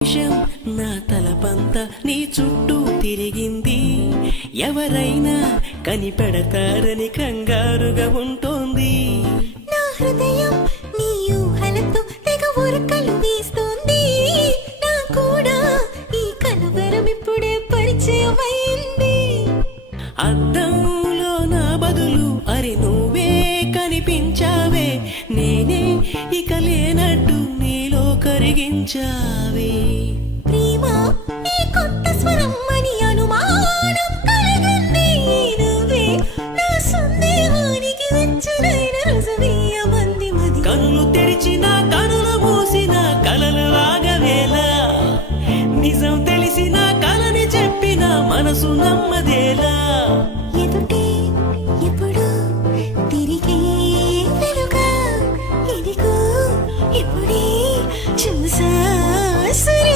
నిమిషం నా తలపంత నీ చుట్టూ తిరిగింది, ఎవరైనా కనిపెడతారని కంగారుగా ఉంటోంది. నా హృదయం నీ ఊహలతో తెగ ఉరకలు వేస్తోంది. నా కూడా ఈ కలవరం ఇప్పుడే పరిచయమైంది. అద్దంలో నా బదులు అరి నువ్వే కనిపించావే, నేనే ఇక లేనట్టు నీలో కరిగించావే. ప్రేమ ఈ కొత్త స్వరం అని అనుమానం కలిగింది. నువ్వే నా సందేహానికి వెచ్చనైన రుజువీయమంది మది. కనులు తెరిచిన కనులు మూసిన కలలు ఆగవేలా, నిజం తెలిసిన కలని చెప్పిన మనసు నమ్మదేలా.